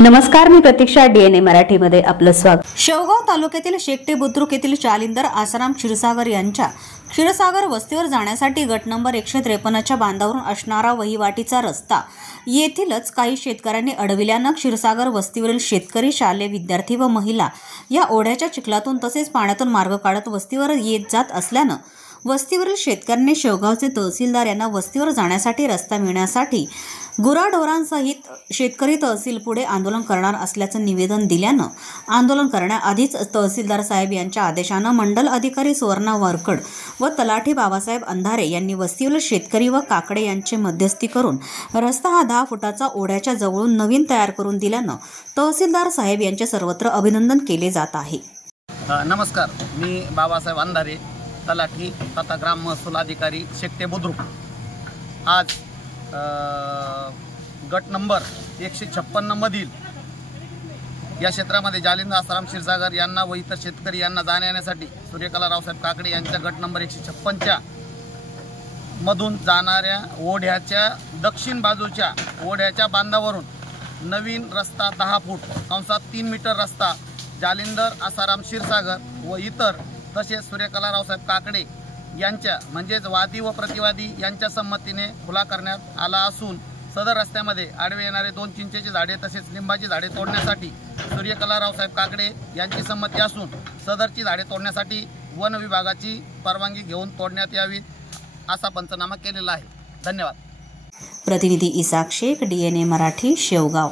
नमस्कार, मी प्रतीक्षा. DNA मराठीमध्ये आपलं स्वागत. शेवगाव तालुक्यातील शेकटे बुद्रुक येथील चालिंदर आसाराम क्षीरसागर यांच्या क्षीरसागर वस्तीवर जाण्यासाठी गट नंबर 153च्या बांधावरून असणारा वहिवाटीचा रस्ता येथीलच काही शेतकऱ्यांनी अडविल्यानं क्षीरसागर वस्तीवरील शेतकरी, शालेय विद्यार्थी व महिला या ओढ्याच्या चिखलातून तसेच पाण्यातून मार्ग काढत वस्तीवर येत जात असल्यानं वस्तीवरील शेतकऱ्यांनी शेवगावचे तहसीलदार यांना वस्तीवर जाण्यासाठी रस्ता मिळण्यासाठी गुराढोरांसहित शेतकरी तहसील पुढे आंदोलन करणार असल्याचं निवेदन दिल्यानं आंदोलन करण्याआधीच तहसीलदार साहेब यांच्या आदेशानं मंडल अधिकारी सुवर्णा वरकड व तलाठी बाबासाहेब अंधारे यांनी वस्तीवरील शेतकरी व काकडे यांचे मध्यस्थी करून रस्ता हा 10 फुटाचा ओढ्याच्या जवळून नवीन तयार करून दिल्यानं तहसीलदार साहेब यांचे सर्वत्र अभिनंदन केले जात आहे. नमस्कार, मी बाबासाहेब अंधारे, तलाठी तथा ग्राम महसूल अधिकारी शेकटे बुद्रुक. आज गट नंबर 156 मधील या क्षेत्रामध्ये चालिंदर आसाराम क्षीरसागर यांना व इतर शेतकरी यांना जाण्यासाठी सूर्यकला रावसाहेब काकडे यांच्या गट नंबर 156च्या मधून जाणाऱ्या ओढ्याच्या दक्षिण बाजूच्या ओढ्याच्या बांधावरून नवीन रस्ता 10 फूट कंसात 3 मीटर रस्ता चालिंदर आसाराम क्षीरसागर व इतर तसेच सूर्यकला रावसाहेब काकडे यांच्या म्हणजेच वादी व प्रतिवादी यांच्या संमतीने खुला करण्यात आला असून सदर रस्त्यामध्ये आडवे येणारे 2 चिंचेची झाडे तसेच लिंबाची झाडे तोडण्यासाठी सूर्यकला रावसाहेब काकडे यांची संमती असून सदरची झाडे तोडण्यासाठी वन विभागाची परवानगी घेऊन तोडण्यात यावी असा पंचनामा केलेला आहे. धन्यवाद. प्रतिनिधी इसाक शेख, DNA मराठी, शेवगाव.